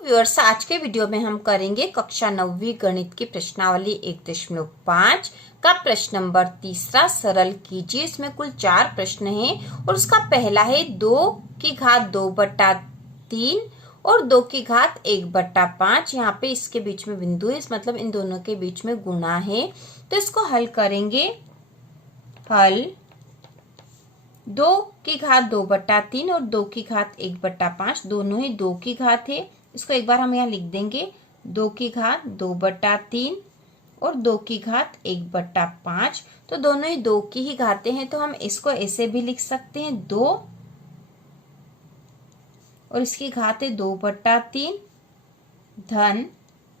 Viewers, आज के video में हम करेंगे कक्षा 9वीं गणित की प्रश्नावली 1.5 का प्रश्न नंबर 3 सरल कीजिए। इसमें कुल 4 प्रश्न हैं और उसका पहला है 2^2/3 और 2^1/5। यहाँ पे इसके बीच में बिंदु है, इस मतलब इन दोनों के बीच में गुणा है। तो इसको हल करेंगे। हल 2^2/3 और 2^1/5 दोनों ही 2 की घात है। इसको एक बार हम यहाँ लिख देंगे 2^2/3 और 2^1/5। तो दोनों ही 2 की ही घातें हैं, तो हम इसको ऐसे भी लिख सकते हैं 2 और इसकी घात है 2/3 धन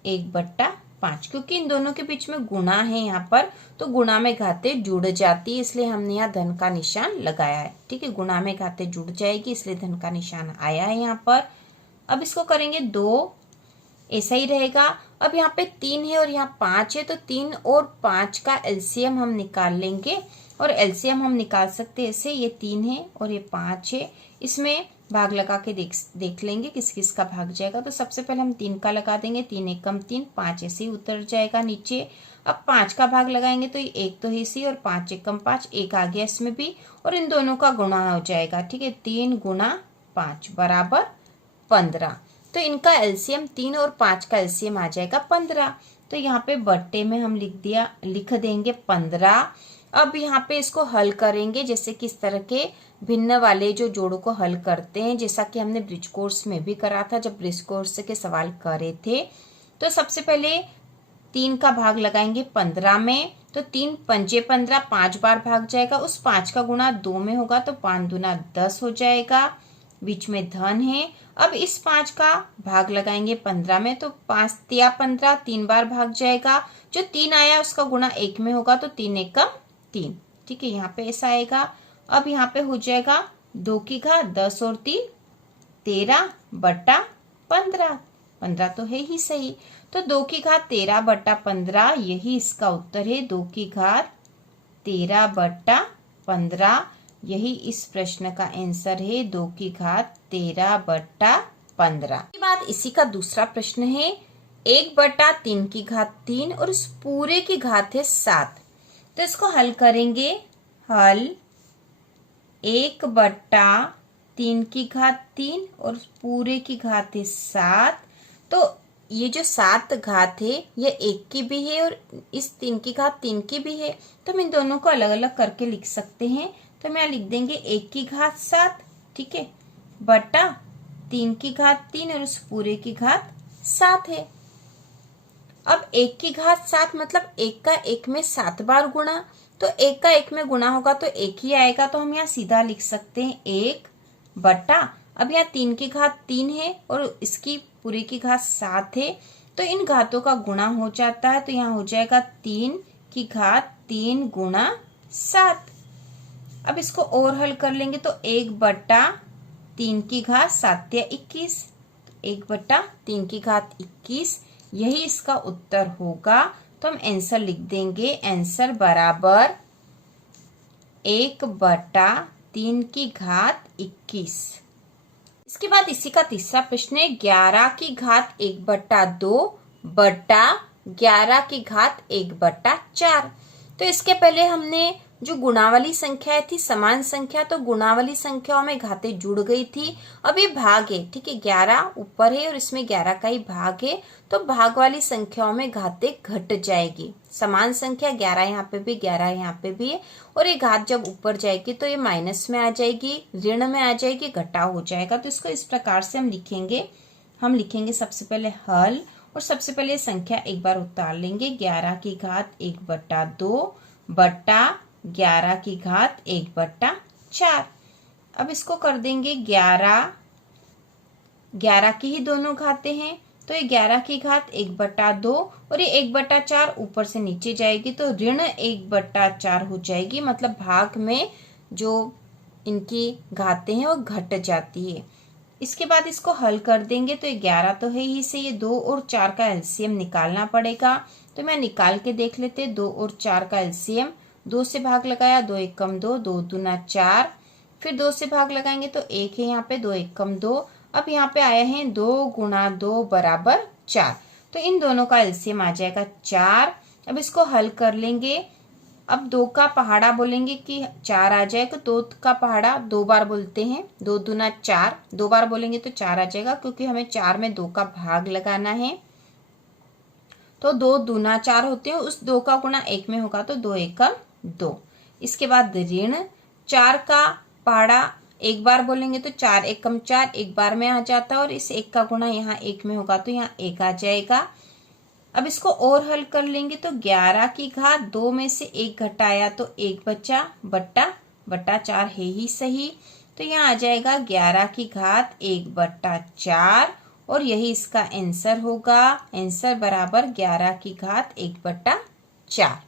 1/5, क्योंकि इन दोनों के बीच में गुणा है यहाँ पर, तो गुणा में घातें जुड़ जाती है, इसलिए हमने यहाँ धन का निशान लगाया है। ठीक है, गुणा में घातें जुड़ जाएगी इसलिए धन का निशान आया है यहाँ पर। अब इसको करेंगे 2, ऐसा ही रहेगा। अब यहाँ पे 3 है और यहाँ 5 है, तो 3 और 5 का एलसीएम हम निकाल लेंगे और एलसीएम हम निकाल सकते हैं ऐसे, ये 3 है और ये 5 है। इसमें भाग लगा के देख लेंगे किस किस का भाग जाएगा। तो सबसे पहले हम 3 का लगा देंगे, 3 एकम 3, 5 ऐसे ही उतर जाएगा नीचे। अब 5 का भाग लगाएंगे तो ये 1 तो है इसी, और 5 एकम 5, 1 आ गया इसमें भी, और इन दोनों का गुणा हो जाएगा। ठीक है, 3 × 5 बराबर 15। तो इनका एलसीएम 3 और 5 का एलसीएम आ जाएगा 15। तो यहाँ पे बट्टे में हम लिख देंगे 15। अब यहाँ पे इसको हल करेंगे, जैसे कि इस तरह के भिन्न वाले जो जोड़ों को हल करते हैं, जैसा कि हमने ब्रिज कोर्स में भी करा था जब ब्रिज कोर्स के सवाल करे थे। तो सबसे पहले 3 का भाग लगाएंगे 15 में, तो 3 पंजे 15, 5 बार भाग जाएगा। उस 5 का गुणा 2 में होगा तो 5 दूना 10 हो जाएगा, बीच में धन है। अब इस 5 का भाग लगाएंगे 15 में, तो 5 तिया 15, 3 बार भाग जाएगा। जो 3 आया उसका गुणा 1 में होगा तो 3 एकम 3। ठीक है, यहाँ पे ऐसा आएगा। अब यहाँ पे हो जाएगा 2 की घात 10 और 3 13/15, 15 तो है ही सही। तो 2 की घात 13/15 यही इसका उत्तर है। 2 की घात 13/15 यही इस प्रश्न का आंसर है। 2 की घात 13/15। इसके बाद इसी का दूसरा प्रश्न है 1/3 की घात 3 और इस पूरे की घात है 7। तो इसको हल करेंगे। हल 1/3 की घात 3 और पूरे की घात है 7। तो ये जो 7 घात है ये 1 की भी है और इस 3 की घात 3 की भी है, तो हम इन दोनों को अलग अलग करके लिख सकते हैं। तो हम यहाँ लिख देंगे 1 की घात 7, ठीक है, बटा 3 की घात 3 और उस पूरे की घात 7 है। अब 1 की घात 7 मतलब 1 का 1 में 7 बार गुणा, तो 1 का 1 में गुणा होगा तो 1 ही आएगा, तो हम यहाँ सीधा लिख सकते हैं 1 बटा, अब यहाँ 3 की घात 3 है और इसकी पूरी की घात 7 है, तो इन घातों का गुणा हो जाता है, तो यहाँ हो जाएगा 3 की घात 3 × 7। अब इसको और हल कर लेंगे तो 1/3 की घात 7 या 21, 1/3 की घात 21 यही इसका उत्तर होगा। तो हम आंसर लिख देंगे, आंसर बराबर 1/3 की घात 21। इसके बाद इसी का तीसरा प्रश्न है 11 की घात 1/2 बटा 11 की घात 1/4। तो इसके पहले हमने जो गुणावाली संख्या थी समान संख्या, तो गुणावाली संख्याओं में घातें जुड़ गई थी। अब ये भाग है, ठीक है, 11 ऊपर है और इसमें 11 का ही भाग है, तो भाग वाली संख्याओं में घातें घट जाएगी। समान संख्या 11 यहाँ पे भी 11 यहाँ पे भी है, और ये घात जब ऊपर जाएगी तो ये माइनस में आ जाएगी, ऋण में आ जाएगी, घटा हो जाएगा। तो इसको इस प्रकार से हम लिखेंगे सबसे पहले हल, और सबसे पहले संख्या एक बार उतार लेंगे, 11 की घात 1/2 बटा 11 की घात 1/4। अब इसको कर देंगे 11 की ही दोनों घातें हैं, तो ये 11 की घात 1/2 और ये 1/4 ऊपर से नीचे जाएगी तो ऋण 1/4 हो जाएगी, मतलब भाग में जो इनकी घातें हैं वो घट जाती है। इसके बाद इसको हल कर देंगे तो ये 11 तो है ही से, ये 2 और 4 का एलसीएम निकालना पड़ेगा। तो मैं निकाल के देख लेते, 2 और 4 का एलसीएम, 2 से भाग लगाया 2 एकम 2, 2 दूना 4, फिर 2 से भाग लगाएंगे तो 1 है यहाँ पे, 2 एकम 2, अब यहाँ पे आया है 2 गुणा 2 बराबर 4, तो इन दोनों का एलसीएम आ जाएगा 4। अब इसको हल कर लेंगे। अब 2 का पहाड़ा बोलेंगे कि 4 आ जाएगा, 2 का पहाड़ा 2 बार बोलते हैं, 2 दूना 4, 2 बार बोलेंगे तो 4 आ जाएगा, क्योंकि हमें 4 में 2 का भाग लगाना है। तो 2 दूना 4 होते हैं, उस 2 का गुणा 1 में होगा तो 2 एकम 2। इसके बाद ऋण 4 का पहाड़ा 1 बार बोलेंगे तो 4 एकम 4 1 बार में आ जाता है, और इस 1 का गुणा यहाँ 1 में होगा तो यहाँ 1 आ जाएगा। अब इसको और हल कर लेंगे तो 11 की घात 2 में से 1 घटाया तो 1 बचा, बट्टा 4 है ही सही, तो यहाँ आ जाएगा 11 की घात 1/4, और यही इसका आंसर होगा। आंसर बराबर 11 की घात 1/4।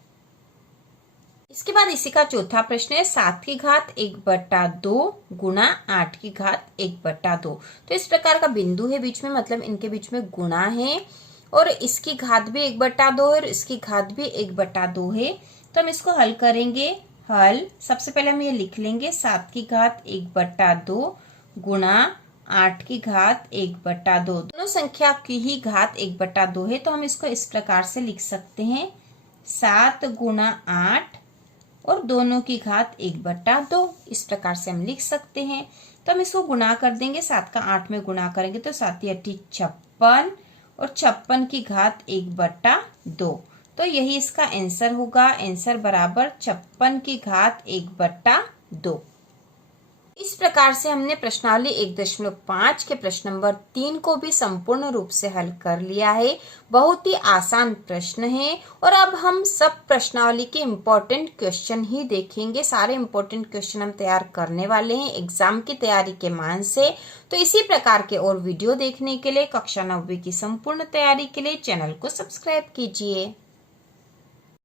इसके बाद इसी का चौथा प्रश्न है 7 की घात 1/2 गुणा 8 की घात 1/2। तो इस प्रकार का बिंदु है बीच में, मतलब इनके बीच में गुणा है, और इसकी घात भी 1/2 है और इसकी घात भी 1/2 है। तो हम इसको हल करेंगे। हल सबसे पहले हम ये लिख लेंगे 7 की घात 1/2 गुणा 8 की घात 1/2। दोनों संख्या की ही घात 1/2 है, तो हम इसको इस प्रकार से लिख सकते हैं 7 गुणा 8 और दोनों की घात 1/2, इस प्रकार से हम लिख सकते हैं। तो हम इसको गुणा कर देंगे, 7 का 8 में गुणा करेंगे तो 7 × 8 = 56, और 56 की घात 1/2, तो यही इसका आंसर होगा। आंसर बराबर 56 की घात 1/2। इस प्रकार से हमने प्रश्नावली 1.5 के प्रश्न नंबर 3 को भी संपूर्ण रूप से हल कर लिया है। बहुत ही आसान प्रश्न है, और अब हम सब प्रश्नावली के इम्पोर्टेंट क्वेश्चन ही देखेंगे। सारे इम्पोर्टेंट क्वेश्चन हम तैयार करने वाले हैं एग्जाम की तैयारी के मान से। तो इसी प्रकार के और वीडियो देखने के लिए कक्षा 9वीं की संपूर्ण तैयारी के लिए चैनल को सब्सक्राइब कीजिए।